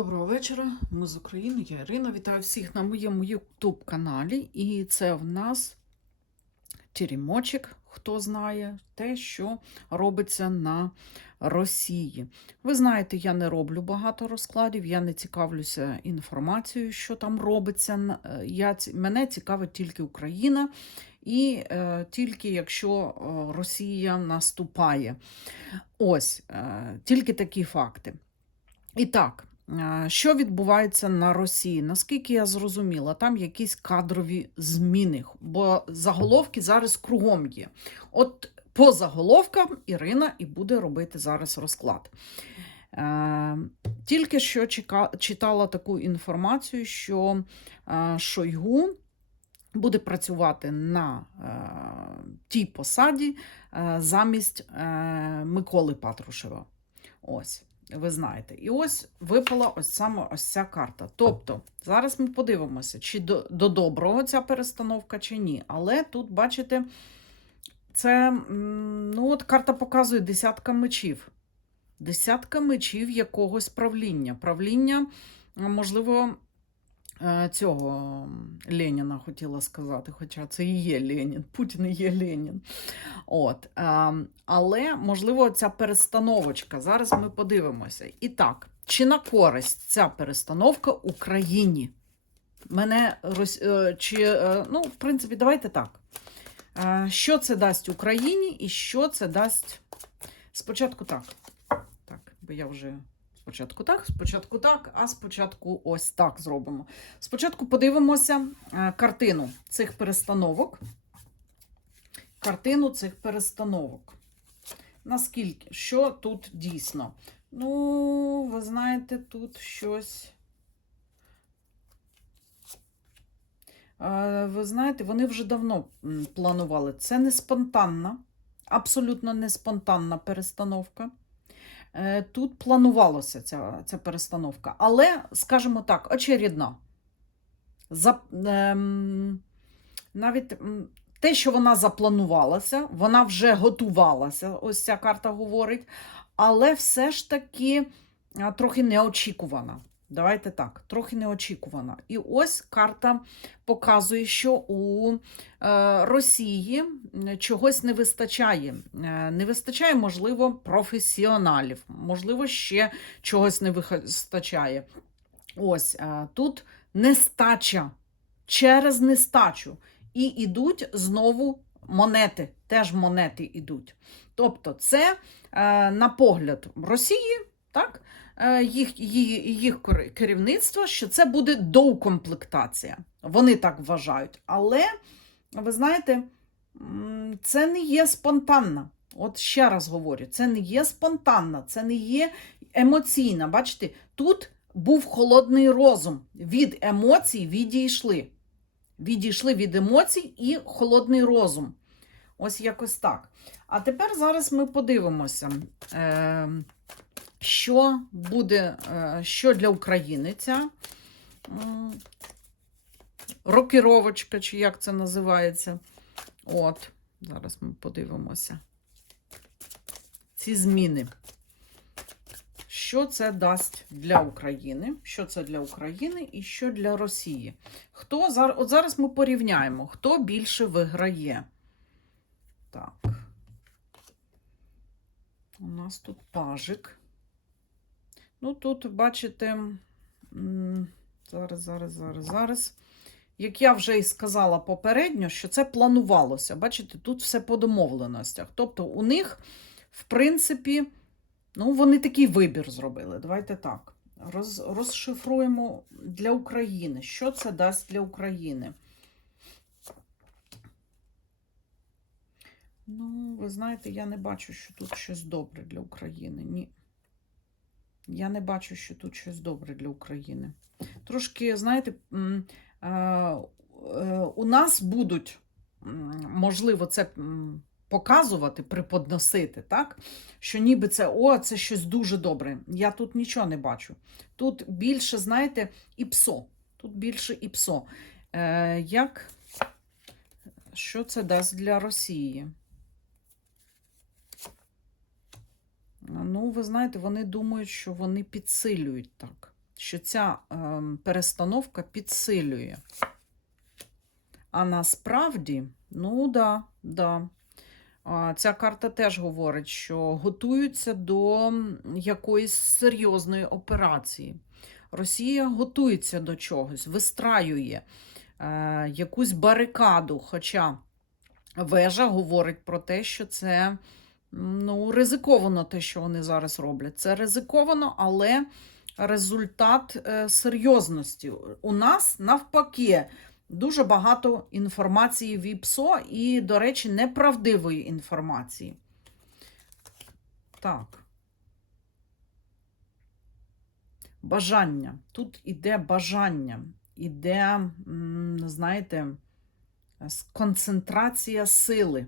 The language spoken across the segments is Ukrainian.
Доброго вечора, ми з України, я Ірина. Вітаю всіх на моєму YouTube каналі. І це в нас Теремочок, хто знає, те, що робиться на Росії. Ви знаєте, я не роблю багато розкладів, я не цікавлюся інформацією, що там робиться. Е, Я, мене цікавить тільки Україна, і е, тільки якщо е, Росія наступає. Ось, е, тільки такі факти. І так, що відбувається на Росії? Наскільки я зрозуміла, там якісь кадрові зміни, бо заголовки зараз кругом є. От по заголовкам Ірина і буде робити зараз розклад. Е, тільки що читала таку інформацію, що е, Шойгу буде працювати на е, тій посаді е, замість е, Миколи Патрушева. Ось ви знаєте. І ось випала ось саме ось ця карта. Тобто, зараз ми подивимося, чи до, до доброго ця перестановка, чи ні. Але тут, бачите, це ну, от карта показує десятка мечів. Десятка мечів якогось правління. Правління, можливо, цього Леніна хотіла сказати, хоча це і є Ленін, Путін і є Ленін. От, е, але, можливо, ця перестановочка. Зараз ми подивимося. І так, чи на користь ця перестановка Україні? Мене роз- е, чи, е, ну, в принципі, давайте так. Е, Що це дасть Україні і що це дасть спочатку так. Так, бо я вже спочатку так, спочатку так, а спочатку ось так зробимо. Спочатку подивимося е, картину цих перестановок картину цих перестановок. Наскільки? Що тут дійсно? Ну, ви знаєте, тут щось. Е, Ви знаєте, вони вже давно планували. Це не спонтанна, абсолютно не спонтанна перестановка. Е, Тут планувалося ця, ця перестановка. Але, скажімо так, очерідна. За, ем, навіть те, що вона запланувалася, вона вже готувалася, ось ця карта говорить, але все ж таки трохи неочікувана. Давайте так, трохи неочікувана. І ось карта показує, що у е, Росії чогось не вистачає. Е, не вистачає, можливо, професіоналів, можливо, ще чогось не вистачає. Ось е, тут нестача через нестачу. І йдуть знову монети, теж монети йдуть. Тобто, це на погляд Росії, так, їх, їх, їх кер- керівництво, що це буде доукомплектація. Вони так вважають. Але, ви знаєте, це не є спонтанна. От ще раз говорю, це не є спонтанна, це не є емоційна. Бачите, тут був холодний розум. Від емоцій відійшли відійшли від емоцій і холодний розум. Ось якось так. А тепер зараз ми подивимося, е, що буде, е, що для України ця рокіровочка, чи як це називається. От, зараз ми подивимося. Ці зміни. Що це дасть для України? Що це для України і що для Росії? Хто зараз, от зараз ми порівняємо, хто більше виграє. Так. У нас тут пажик. Ну, тут, бачите, зараз, зараз, зараз, зараз. Як я вже і сказала попередньо, що це планувалося. Бачите, тут все по домовленостях. Тобто, у них, в принципі, ну, вони такий вибір зробили. Давайте так. Роз, розшифруємо для України. Що це дасть для України? Ну, ви знаєте, я не бачу, що тут щось добре для України. Ні. Я не бачу, що тут щось добре для України. Трошки, знаєте, е, е, у нас будуть, можливо, це показувати, преподносити, так? Що ніби це, о, це щось дуже добре. Я тут нічого не бачу. Тут більше, знаєте, і псо. Тут більше і псо. Е, як, що це дасть для Росії? Ну, ви знаєте, вони думають, що вони підсилюють так. що ця ем, перестановка підсилює. А насправді, ну да, да. Ця карта теж говорить, що готуються до якоїсь серйозної операції. Росія готується до чогось, вистраює е, якусь барикаду. Хоча вежа говорить про те, що це ну, ризиковано те, що вони зараз роблять. Це ризиковано, але результат е, серйозності. У нас навпаки. Дуже багато інформації в ІПСО і, до речі, неправдивої інформації. Так. Бажання. Тут іде бажання, іде, знаєте, концентрація сили.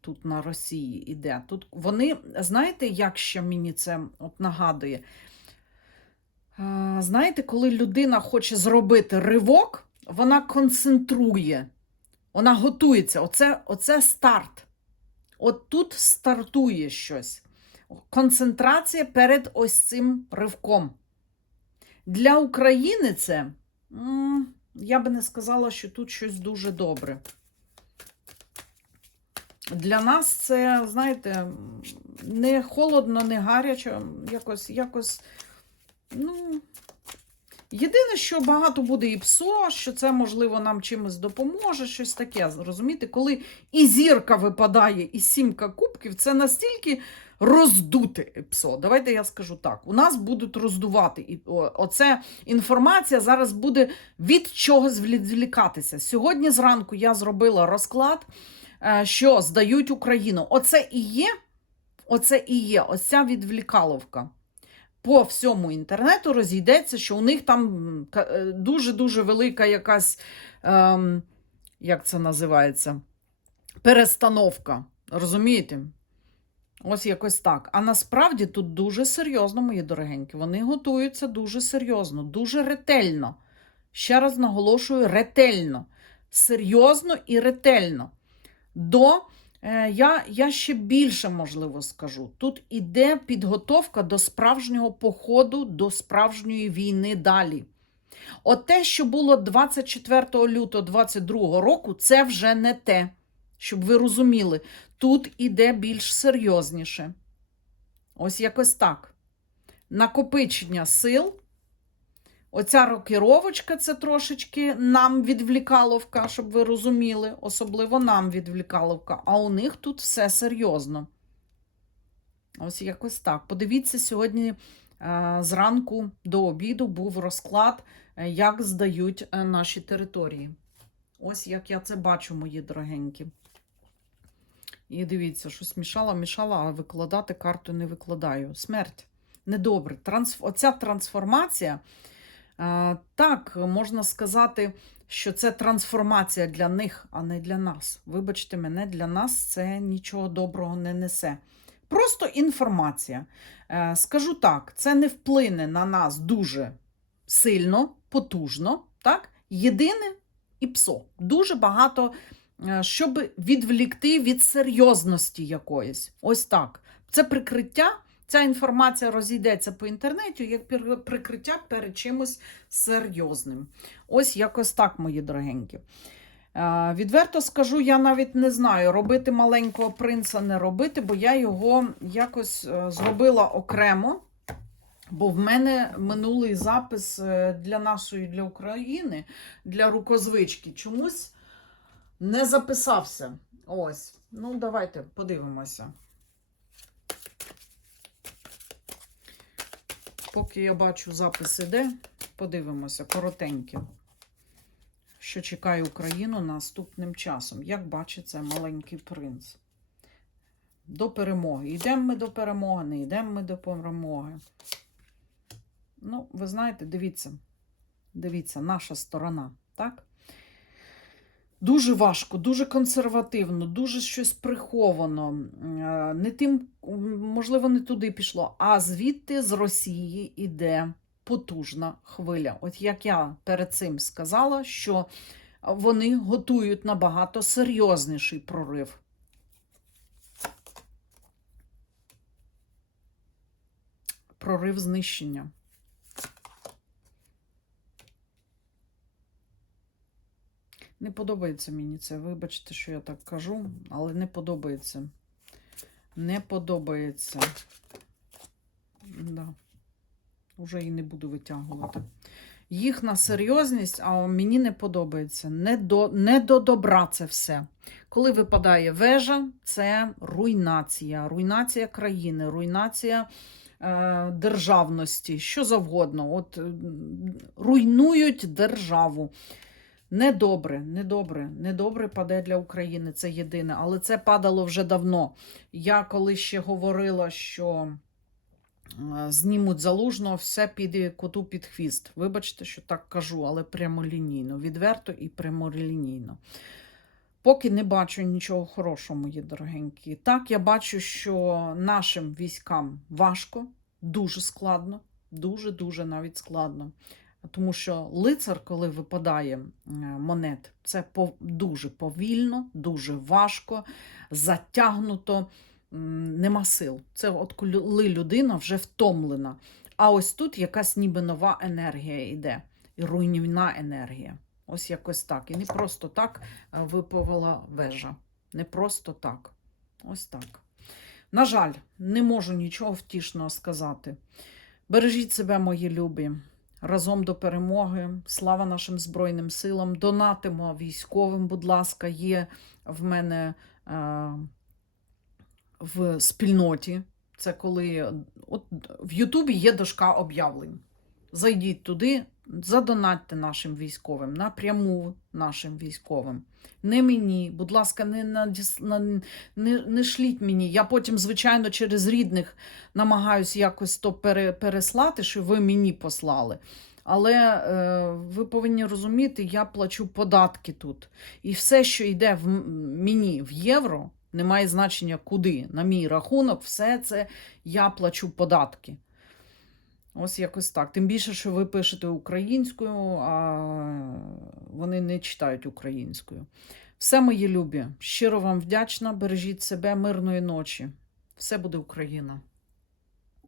Тут на Росії іде. Тут вони, знаєте, як ще мені це от нагадує? Е, Знаєте, коли людина хоче зробити ривок, вона концентрує, вона готується. Оце, оце старт. От тут стартує щось. Концентрація перед ось цим ривком. Для України це, я би не сказала, що тут щось дуже добре. Для нас це, знаєте, не холодно, не гаряче, якось, якось, ну. Єдине, що багато буде і псо, що це, можливо, нам чимось допоможе, щось таке. Розумієте, коли і зірка випадає, і сімка кубків, це настільки роздуте псо. Давайте я скажу так: у нас будуть роздувати. І оце інформація зараз буде від чогось відвлікатися. Сьогодні зранку я зробила розклад, що здають Україну. Оце і є, оце і є, ось ця відвлікаловка по всьому інтернету розійдеться, що у них там е, дуже-дуже велика якась, ем, як це називається, перестановка. Розумієте? Ось якось так. А насправді тут дуже серйозно, мої дорогенькі. Вони готуються дуже серйозно, дуже ретельно. Ще раз наголошую, ретельно. Серйозно і ретельно. До Е, Я, я ще більше можливо скажу. Тут іде підготовка до справжнього походу, до справжньої війни далі. От те, що було 24 лютого 22 року, це вже не те, щоб ви розуміли. Тут іде більш серйозніше. Ось якось так. Накопичення сил. Оця рокіровочка це трошечки нам відвлікаловка, щоб ви розуміли, особливо нам відвлікаловка, а у них тут все серйозно. Ось якось так. Подивіться, сьогодні е, зранку до обіду був розклад, е, як здають е, наші території. Ось як я це бачу, мої дорогенькі. І дивіться, щось мішала, мішала, а викладати карту не викладаю. Смерть. Недобре. Транс... Оця трансформація. Е, Так, можна сказати, що це трансформація для них, а не для нас. Вибачте мене, для нас це нічого доброго не несе. Просто інформація. Е, Скажу так, це не вплине на нас дуже сильно, потужно. Так? Єдине і псо. Дуже багато, е, щоб відвлікти від серйозності якоїсь. Ось так. Це прикриття. Ця інформація розійдеться по інтернеті як прикриття перед чимось серйозним. Ось якось так, мої дорогенькі. Е, Відверто скажу, я навіть не знаю, робити маленького принца не робити, бо я його якось е, зробила окремо. Бо в мене минулий запис е, для нашої для України, для рукозвички, чомусь не записався. Ось. Ну, давайте подивимося. Поки я бачу запис іде, подивимося коротеньке, що чекає Україну наступним часом. Як бачиться маленький принц. До перемоги. Йдемо ми до перемоги, не йдемо ми до перемоги. Ну, ви знаєте, дивіться, дивіться, наша сторона, так? Дуже важко, дуже консервативно, дуже щось приховано. Е, Не тим, можливо, не туди пішло, а звідти з Росії іде потужна хвиля. От як я перед цим сказала, що вони готують набагато серйозніший прорив. Прорив знищення. Не подобається мені це. Вибачте, що я так кажу, але не подобається. Не подобається. Да. Уже і не буду витягувати. Їхна серйозність, а мені не подобається. Не до, не до добра це все. Коли випадає вежа, це руйнація, руйнація країни, руйнація е, державності, що завгодно. От, руйнують державу. Недобре, недобре, недобре паде для України, це єдине, але це падало вже давно. Я коли ще говорила, що е, знімуть залужного, все піде коту під хвіст. Вибачте, що так кажу, але прямолінійно, відверто і прямолінійно. Поки не бачу нічого хорошого, мої дорогенькі. Так, я бачу, що нашим військам важко, дуже складно, дуже-дуже навіть складно. Тому що лицар, коли випадає е, монет, це дуже повільно, дуже важко, затягнуто, нема сил. Це от коли людина вже втомлена. А ось тут якась ніби нова енергія йде, і руйнівна енергія. Ось якось так. І не просто так е, виповела вежа. Не просто так. Ось так. На жаль, не можу нічого втішного сказати. Бережіть себе, мої любі. Разом до перемоги. Слава нашим Збройним силам. Донатимо військовим, будь ласка, є в мене е, в спільноті. Це коли от в Ютубі є дошка об'явлень. Зайдіть туди, задонатьте нашим військовим, напряму нашим військовим. Не мені, будь ласка, не, надіс... не, не шліть мені. Я потім, звичайно, через рідних намагаюся якось то пере... переслати, що ви мені послали. Але е, ви повинні розуміти, я плачу податки тут. І все, що йде в мені в євро, не має значення куди. На мій рахунок, все це я плачу податки. Ось якось так. Тим більше, що ви пишете українською, а вони не читають українською. Все, мої любі, щиро вам вдячна. Бережіть себе, мирної ночі. Все буде Україна.